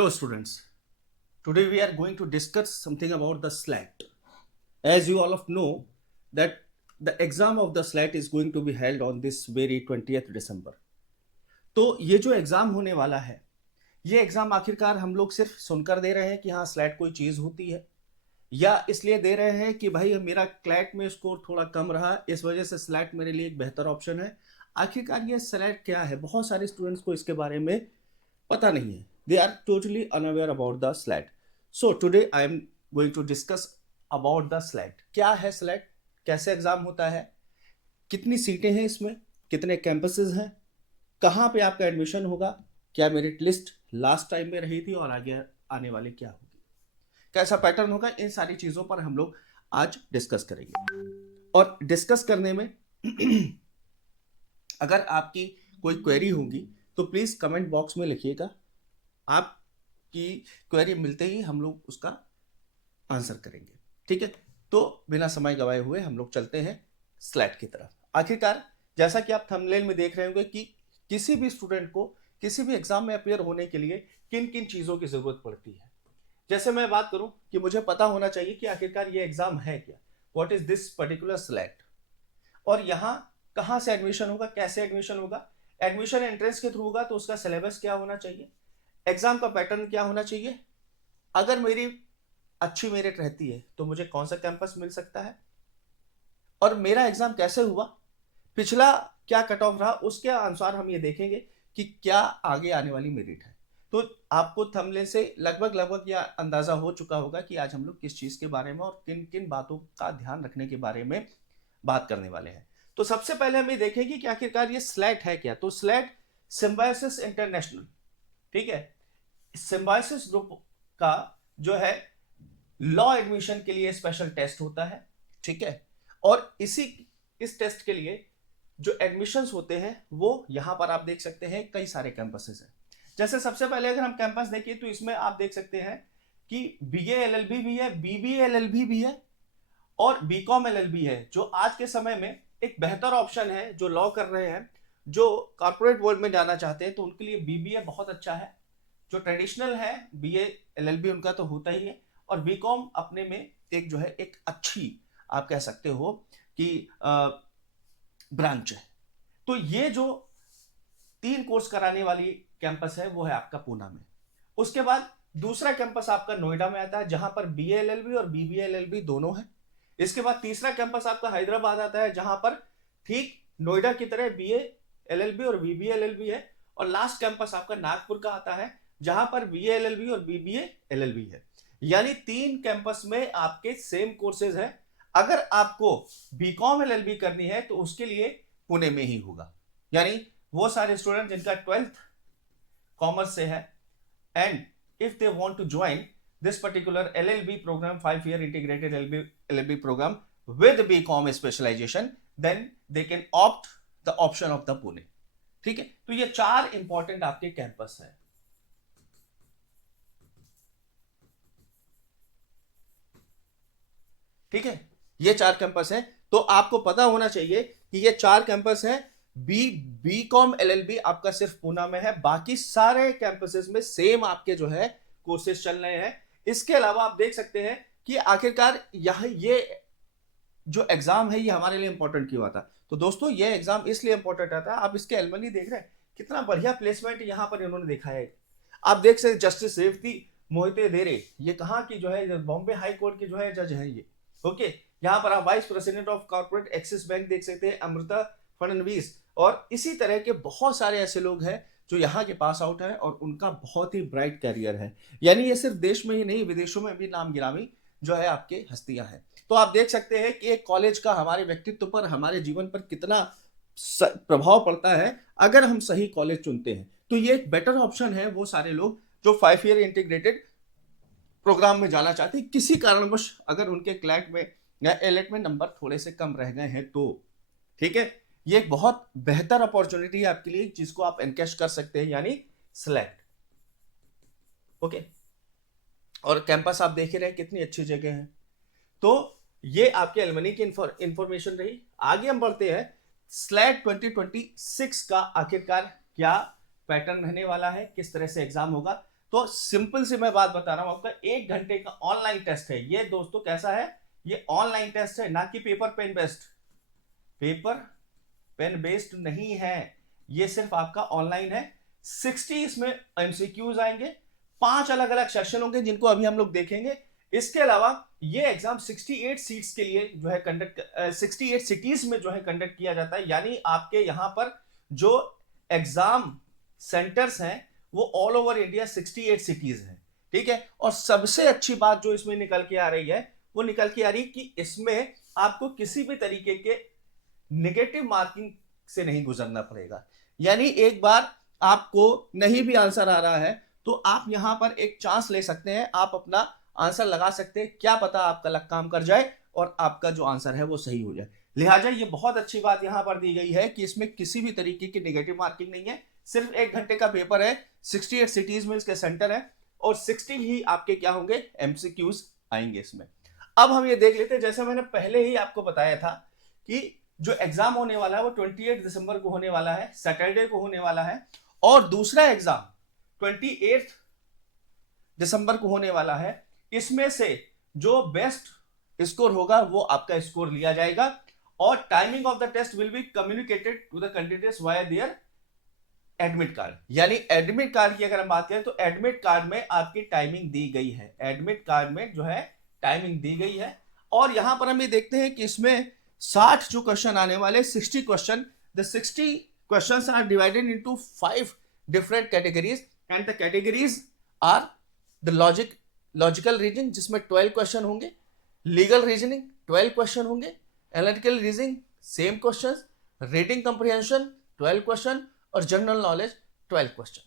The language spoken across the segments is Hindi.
Hello students, today we are going to discuss something about the SLAT. As you all of know that the exam of the SLAT is going to be held on this very 20th December. तो ये जो एग्ज़ाम होने वाला है, ये एग्ज़ाम आखिरकार हम लोग सिर्फ सुनकर दे रहे हैं कि हाँ स्लैट कोई चीज़ होती है, या इसलिए दे रहे हैं कि भाई मेरा क्लैट में स्कोर थोड़ा कम रहा, इस वजह से स्लैट मेरे लिए एक बेहतर ऑप्शन है। आखिरकार ये स्लैट क्या है, बहुत सारे स्टूडेंट्स को इसके बारे में पता नहीं है. They are totally unaware about the SLAT. So today I am going to discuss about the SLAT. क्या है SLAT, कैसे एग्जाम होता है, कितनी सीटें हैं इसमें, कितने कैंपसेस हैं, कहाँ पे आपका एडमिशन होगा, क्या मेरिट लिस्ट लास्ट टाइम में रही थी और आगे आने वाले क्या होगी, कैसा पैटर्न होगा, इन सारी चीज़ों पर हम लोग आज डिस्कस करेंगे. और डिस्कस करने में अगर आपकी कोई क्वेरी होगी तो प्लीज़ कमेंट बॉक्स में लिखिएगा. आपकी क्वेरी मिलते ही हम लोग उसका आंसर करेंगे, ठीक है. तो बिना समय गवाए हुए हम लोग चलते हैं स्लैट की तरफ. आखिरकार जैसा कि आप थंबनेल में देख रहे होंगे कि किसी भी स्टूडेंट को किसी भी एग्जाम में अपियर होने के लिए किन किन चीज़ों की ज़रूरत पड़ती है. जैसे मैं बात करूं कि मुझे पता होना चाहिए कि आखिरकार ये एग्जाम है क्या, what is this particular slate, और यहाँ कहाँ से एडमिशन होगा, कैसे एडमिशन होगा. एडमिशन एंट्रेंस के थ्रू होगा तो उसका सिलेबस क्या होना चाहिए, एग्जाम का पैटर्न क्या होना चाहिए, अगर मेरी अच्छी मेरिट रहती है तो मुझे कौन सा कैंपस मिल सकता है, और मेरा एग्जाम कैसे हुआ, पिछला क्या कट ऑफ रहा, उसके अनुसार हम ये देखेंगे कि क्या आगे आने वाली मेरिट है. तो आपको थंबनेल से लगभग यह अंदाजा हो चुका होगा कि आज हम लोग किस चीज के बारे में और किन किन बातों का ध्यान रखने के बारे में बात करने वाले हैं. तो सबसे पहले हम ये देखेंगे कि आखिरकार ये स्लैट है क्या. तो स्लैट सिम्बायोसिस इंटरनेशनल, ठीक है, सिम्बायोसिस ग्रुप का जो है लॉ एडमिशन के लिए स्पेशल टेस्ट होता है, ठीक है. और इस टेस्ट के लिए जो एडमिशंस होते हैं वो यहां पर आप देख सकते हैं कई सारे कैंपसेस हैं. जैसे सबसे पहले अगर हम कैंपस देखें तो इसमें आप देख सकते हैं कि बीए एलएलबी भी है, बीबीए एलएलबी भी है और बीकॉम एलएलबी है, जो आज के समय में एक बेहतर ऑप्शन है. जो लॉ कर रहे हैं, जो कॉर्पोरेट वर्ल्ड में जाना चाहते हैं, तो उनके लिए बीबीए बहुत अच्छा है. जो ट्रेडिशनल है बीए एलएलबी उनका तो होता ही है, और बीकॉम अपने में एक जो है एक अच्छी आप कह सकते हो कि ब्रांच है. तो ये जो 3 कोर्स कराने वाली कैंपस है वो है आपका पूना में. उसके बाद दूसरा कैंपस आपका नोएडा में आता है जहां पर बीए एलएलबी और बीबीए एलएलबी दोनों है. इसके बाद तीसरा कैंपस आपका हैदराबाद आता है जहां पर ठीक नोएडा की तरह बीए एलएलबी और बीबीए एलएलबी है. और लास्ट कैंपस आपका नागपुर का आता है जहां पर बीए एलएलबी और बीबीए एलएलबी है. यानी 3 कैंपस में आपके सेम कोर्सेज है. अगर आपको बीकॉम एलएलबी करनी है तो उसके लिए पुणे में ही होगा. यानी वो सारे स्टूडेंट जिनका 12th कॉमर्स से है and if they want to join this particular LLB program, 5-year integrated LLB program with BCom specialization, then they can opt the option of the Pune. ठीक है. तो ये 4 इंपॉर्टेंट आपके कैंपस है. ठीक है, ये 4 कैंपस है. तो आपको पता होना चाहिए कि ये 4 कैंपस है. बीकॉम एलएलबी आपका सिर्फ पूना में है, बाकी सारे कैंपसेस में सेम आपके जो है कोर्सेज चल रहे हैं. इसके अलावा आप देख सकते हैं कि आखिरकार ये जो एग्जाम है ये हमारे लिए इंपॉर्टेंट क्यों आता है. तो दोस्तों ये एग्जाम इसलिए इंपॉर्टेंट आता है, आप इसके एलमनी देख रहे हैं कितना बढ़िया प्लेसमेंट यहां पर इन्होंने देखा है. आप देख सकते जस्टिस रेवती मोहिते देरे, ये कहां की जो है बॉम्बे हाई कोर्ट की जो है जज है ये. ओके, यहाँ पर आप vice president of corporate axis bank देख सकते हैं अमृता फडणवीस, और इसी तरह के बहुत सारे ऐसे लोग हैं जो यहाँ के पास आउट है और उनका बहुत ही ब्राइट कैरियर है. यानी ये सिर्फ देश में ही नहीं विदेशों में भी नाम गिरामी जो है आपके हस्तियां हैं. तो आप देख सकते हैं कि एक कॉलेज का हमारे व्यक्तित्व पर, हमारे जीवन पर कितना प्रभाव पड़ता है अगर हम सही कॉलेज चुनते हैं. तो ये एक बेटर ऑप्शन है वो सारे लोग जो 5-year इंटीग्रेटेड प्रोग्राम में जाना चाहते हैं, किसी कारणवश अगर उनके क्लैट में या एलेट में नंबर थोड़े से कम रह गए हैं तो. ठीक है, ये एक बहुत बेहतर अपॉर्चुनिटी है आपके लिए जिसको आप एनकैश कर सकते हैं, यानी स्लैट. ओके, और कैंपस आप देख ही रहे कितनी अच्छी जगह है. तो ये आपके एलमनी की इंफॉर्मेशन रही. आगे हम बढ़ते हैं स्लैट 2026 का आखिरकार क्या पैटर्न रहने वाला है, किस तरह से एग्जाम होगा. तो सिंपल से मैं बात बता रहा हूं, आपका 1 घंटे का ऑनलाइन टेस्ट है ये दोस्तों। कैसा है ये? ऑनलाइन टेस्ट है, ना कि paper pen based. Paper pen based नहीं है, ये सिर्फ आपका ऑनलाइन है। 60 इसमें एमसीक्यूज आएंगे, 5 अलग अलग सेक्शन होंगे जिनको अभी हम लोग देखेंगे। इसके अलावा ये एग्जाम 68 सीट्स के लिए जो है 68 सिटीज में जो है कंडक्ट किया जाता है। यानी आपके यहां पर जो एग्जाम सेंटर्स हैं वो ऑल ओवर इंडिया 68 सिटीज हैं, ठीक है। और सबसे अच्छी बात जो इसमें निकल के आ रही है वो निकल के आ रही है कि इसमें आपको किसी भी तरीके के नेगेटिव मार्किंग से नहीं गुजरना पड़ेगा। यानी एक बार आपको नहीं भी आंसर आ रहा है तो आप यहां पर एक चांस ले सकते हैं, आप अपना आंसर लगा सकते हैं, क्या पता आपका लक काम कर जाए और आपका जो आंसर है वो सही हो जाए। लिहाजा ये बहुत अच्छी बात यहां पर दी गई है कि इसमें किसी भी तरीके की नेगेटिव मार्किंग नहीं है। सिर्फ 1 घंटे का पेपर है, 68 सिटीज में इसके सेंटर है और 60 ही आपके क्या होंगे, एमसीक्यूज आएंगे इसमें। अब हम ये देख लेते हैं, जैसे मैंने पहले ही आपको बताया था कि जो एग्जाम होने वाला है वो 28 दिसंबर को होने वाला है, सैटरडे को होने वाला है। और दूसरा एग्जाम 28 दिसंबर को होने वाला है। इसमें से जो बेस्ट स्कोर होगा वो आपका स्कोर लिया जाएगा और timing of the test will be communicated to the candidates via their admit card. यानी एडमिट कार्ड की अगर हम बात करें तो एडमिट कार्ड में आपकी टाइमिंग दी गई है, एडमिट कार्ड में जो है टाइमिंग दी गई है। और यहां पर हम ये देखते हैं कि इसमें 60 जो क्वेश्चन आने वाले, 60 question, the 60 questions are divided into 5 different categories and the categories are the logical reasoning जिसमें 12 क्वेश्चन होंगे, लीगल रीजनिंग 12 क्वेश्चन होंगे, analytical reasoning same question, reading comprehension 12 question और जनरल नॉलेज 12 क्वेश्चन।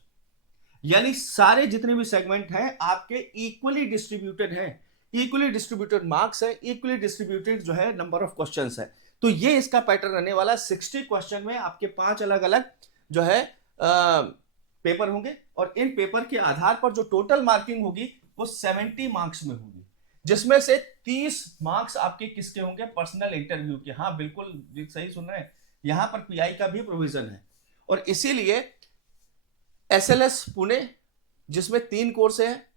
यानी सारे जितने भी सेगमेंट हैं आपके इक्वली डिस्ट्रीब्यूटेड हैं, इक्वली डिस्ट्रीब्यूटेड मार्क्स है, इक्वली डिस्ट्रीब्यूटेड जो है नंबर ऑफ क्वेश्चंस है। तो ये इसका पैटर्न रहने वाला। 60 क्वेश्चन में आपके 5 अलग अलग जो है पेपर होंगे और इन पेपर के आधार पर जो टोटल मार्किंग होगी वो 70 मार्क्स में होगी, जिसमें से 30 मार्क्स आपके किसके होंगे, पर्सनल इंटरव्यू के। हाँ बिल्कुल सही सुन रहे हैं, यहां पर पीआई का भी प्रोविजन है। और इसीलिए एसएलएस पुणे जिसमें 3 कोर्स हैं,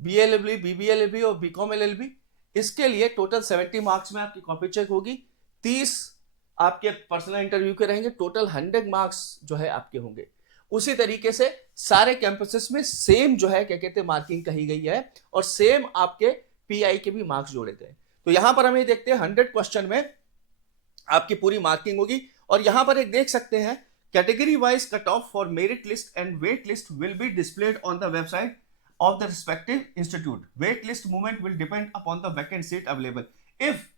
बीएलएलबी, बीबीएलएलबी और बीकॉम एलएलबी, इसके लिए टोटल 70 मार्क्स में आपकी कॉपी चेक होगी, 30 आपके पर्सनल इंटरव्यू के रहेंगे, टोटल 100 मार्क्स जो है आपके होंगे। उसी तरीके से सारे कैंपसेस में सेम जो है क्या कहते हैं मार्किंग कही गई है और सेम आपके पीआई के भी मार्क्स जोड़े गए। तो यहां पर हम ये देखते हैं 100 क्वेश्चन में आपकी पूरी मार्किंग होगी। और यहां पर एक देख सकते हैं category wise cut off for merit list and wait list will be displayed on the website of the respective institute. Wait list movement will depend upon the vacant seat available. If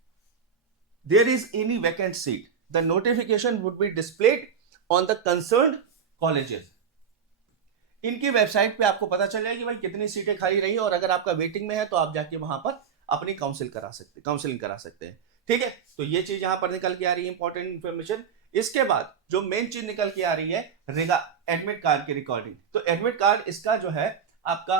there is any vacant seat, the notification would be displayed on the concerned colleges. इनकी वेबसाइट पे आपको पता चल जाएगा कि भाई कितनी सीटें खाली रही और अगर आपका वेटिंग में है तो आप जाके वहां पर अपनी काउंसलिंग करा सकते हैं, ठीक है। तो ये चीज यहां पर निकल के आ रही है, इंपॉर्टेंट इंफॉर्मेशन। इसके बाद जो मेन चीज निकल के आ रही है एडमिट कार्ड की रिकॉर्डिंग। तो एडमिट कार्ड इसका जो है आपका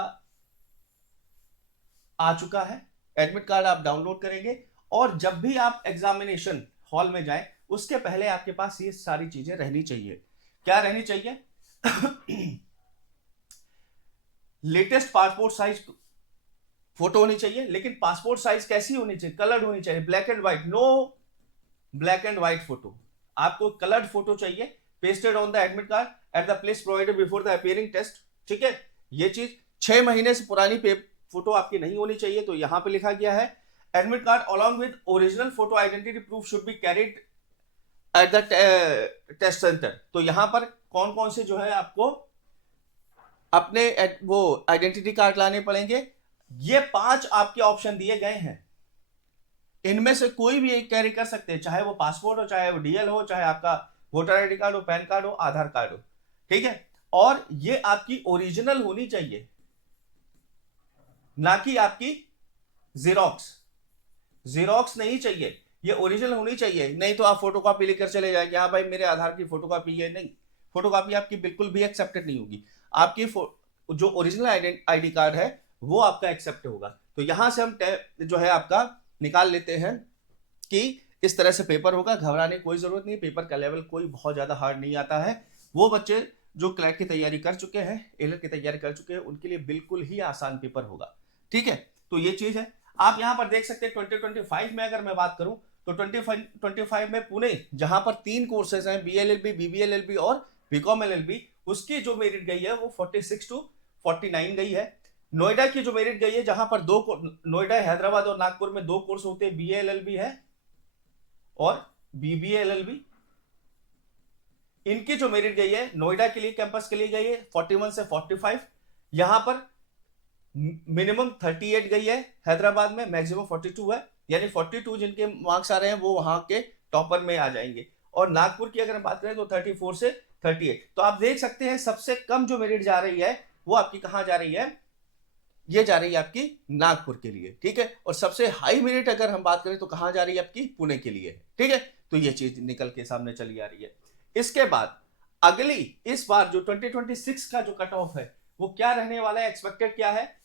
आ चुका है, एडमिट कार्ड आप डाउनलोड करेंगे और जब भी आप एग्जामिनेशन हॉल में जाएं उसके पहले आपके पास ये सारी चीजें रहनी चाहिए। क्या रहनी चाहिए? लेटेस्ट पासपोर्ट साइज फोटो होनी चाहिए, लेकिन पासपोर्ट साइज कैसी होनी चाहिए? कलर्ड होनी चाहिए, black and white, no black and white photo, आपको कलर्ड फोटो चाहिए, pasted on the admit card at the place provided before the appearing test, ठीक है। ये चीज 6 महीने से पुरानी फोटो आपकी नहीं होनी चाहिए। तो यहां पे लिखा गया है admit card along with original photo identity proof should be carried at the test centre. तो यहां पर कौन कौन से जो है आपको अपने वो आइडेंटिटी कार्ड लाने पड़ेंगे। ये 5 आपके ऑप्शन दिए गए हैं, इनमें से कोई भी एक कैरी कर सकते हैं, चाहे वो पासपोर्ट हो, चाहे वो डीएल हो, चाहे आपका वोटर आईडी कार्ड हो, पैन कार्ड हो, आधार कार्ड हो, ठीक है। और ये आपकी ओरिजिनल होनी चाहिए, ना कि आपकी जीरोक्स नहीं चाहिए, ये ओरिजिनल होनी चाहिए। नहीं तो आप फोटोकॉपी लेकर चले जाएंगे, हाँ भाई मेरे आधार की फोटोकॉपी है, नहीं, फोटोकॉपी आपकी बिल्कुल भी एक्सेप्टेड नहीं होगी। आपकी जो ओरिजिनल आईडी कार्ड है वो आपका एक्सेप्ट होगा। तो यहां से हम जो है आपका निकाल लेते हैं कि इस तरह से पेपर होगा, घबराने की कोई जरूरत नहीं, पेपर का लेवल कोई बहुत ज्यादा हार्ड नहीं आता है। वो बच्चे जो क्लैट की तैयारी कर चुके हैं, एलएड की तैयारी कर चुके हैं, उनके लिए बिल्कुल ही आसान पेपर होगा। ठीक है, तो ये चीज है। आप यहां पर देख सकते हैं 2025 में अगर मैं बात करूं तो 2025 में पुणे जहां पर 3 कोर्सेज हैं, बीएलएलबी, बीबीएलएलबी और बीकॉम एलएलबी, उसकी जो मेरिट गई है वो 46 टू 49 गई है। नोएडा की जो मेरिट गई है, जहां पर नोएडा, हैदराबाद और नागपुर में 2 कोर्स होते हैं, बीएलएलबी है और बीबीएलएलबी, इनकी जो मेरिट गई है नोएडा के लिए, कैंपस के लिए गई है 41 से 45, यहां पर मिनिमम 38 गई है, हैदराबाद में मैक्सिमम 42 है, यानी 42 जिनके मार्क्स आ रहे हैं वो वहां के टॉपर में आ जाएंगे। और नागपुर की अगर हम बात करें तो 34 से 38। तो आप देख सकते हैं सबसे कम जो मेरिट जा रही है वो आपकी कहां जा रही है, ये जा रही है आपकी नागपुर के लिए। ठीक है, और सबसे हाई मेरिट अगर हम बात करें तो कहां जा रही है, आपकी पुणे के लिए। ठीक है, तो ये चीज निकल के सामने चली आ रही है। इसके बाद अगली इस बार जो 2026 का जो कट ऑफ है वो क्या रहने वाला है, एक्सपेक्टेड क्या है,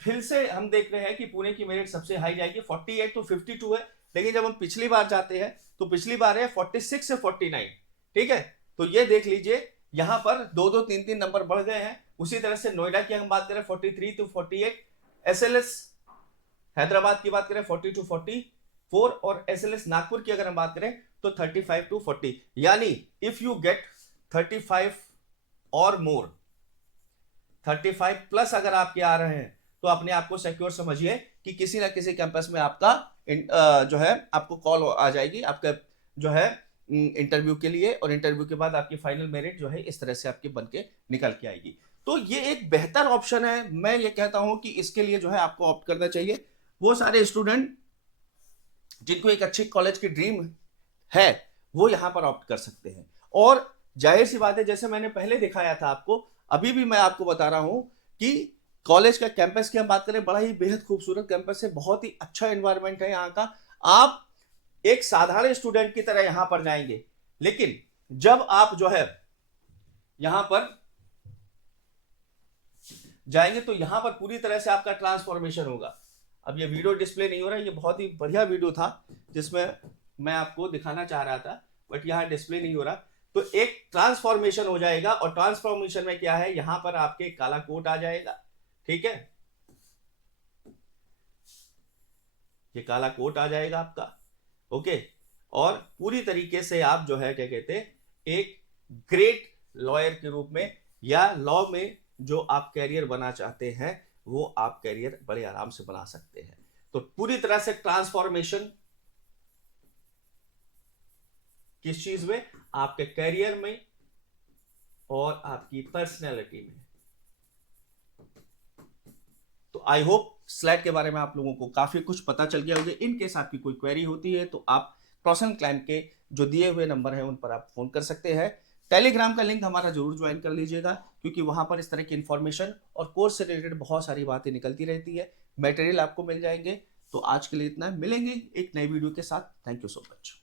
फिर से हम देख रहे हैं कि पुणे की मेरिट सबसे हाई जाएगी, 48 टू 52 है। लेकिन जब हम पिछली बार जाते हैं तो पिछली बार है 46 से 49। ठीक है, तो ये देख लीजिए यहां पर 2-2, 3-3 नंबर बढ़ गए हैं। उसी तरह से नोएडा की हम बात करें 43 टू 48, एसएलएस हैदराबाद की बात करें 40 टू 44, और एसएलएस नागपुर की अगर हम बात करें तो 35 टू 40। यानी इफ यू गेट 35 और मोर, 35 प्लस अगर आपके आ रहे हैं तो अपने आप को सिक्योर समझिए कि किसी ना किसी कैंपस में आपका जो है आपको कॉल आ जाएगी आपका जो है इंटरव्यू के लिए, और इंटरव्यू के बाद आपकी फाइनल मेरिट जो है इस तरह से आपकी बन के निकल के आएगी। तो ये एक बेहतर ऑप्शन है। मैं ये कहता हूं कि इसके लिए जो है आपको ऑप्ट करना चाहिए। वो सारे स्टूडेंट जिनको एक अच्छी कॉलेज की ड्रीम है वो यहां पर ऑप्ट कर सकते हैं। और जाहिर सी बात है, जैसे मैंने पहले दिखाया था आपको, अभी भी मैं आपको बता रहा हूं कि कॉलेज का कैंपस की हम बात करें, बड़ा ही बेहद खूबसूरत कैंपस है, बहुत ही अच्छा एनवायरनमेंट है यहाँ का। आप एक साधारण स्टूडेंट की तरह यहां पर जाएंगे, लेकिन जब आप जो है यहां पर जाएंगे तो यहां पर पूरी तरह से आपका ट्रांसफॉर्मेशन होगा। अब ये वीडियो डिस्प्ले नहीं हो रहा है, ये बहुत ही बढ़िया वीडियो था जिसमें मैं आपको दिखाना चाह रहा था, बट यहां डिस्प्ले नहीं हो रहा। तो एक ट्रांसफॉर्मेशन हो जाएगा, और ट्रांसफॉर्मेशन में क्या है, यहां पर आपके काला कोट आ जाएगा। ठीक है, ये काला कोट आ जाएगा आपका। ओके, और पूरी तरीके से आप जो है क्या कहते हैं, एक ग्रेट लॉयर के रूप में या लॉ में जो आप कैरियर बना चाहते हैं वो आप कैरियर बड़े आराम से बना सकते हैं। तो पूरी तरह से ट्रांसफॉर्मेशन किस चीज में, आपके कैरियर में और आपकी पर्सनैलिटी में। तो आई होप स्लाइड के बारे में आप लोगों को काफी कुछ पता चल गया होगा। इन केस आपकी कोई क्वेरी होती है तो आप क्रॉसन क्लाइंब के जो दिए हुए नंबर है उन पर आप फोन कर सकते हैं। टेलीग्राम का लिंक हमारा जरूर ज्वाइन कर लीजिएगा, क्योंकि वहां पर इस तरह की इंफॉर्मेशन और कोर्स से रिलेटेड बहुत सारी बातें निकलती रहती है, मटेरियल आपको मिल जाएंगे। तो आज के लिए इतना, मिलेंगे एक नई वीडियो के साथ। Thank you so much.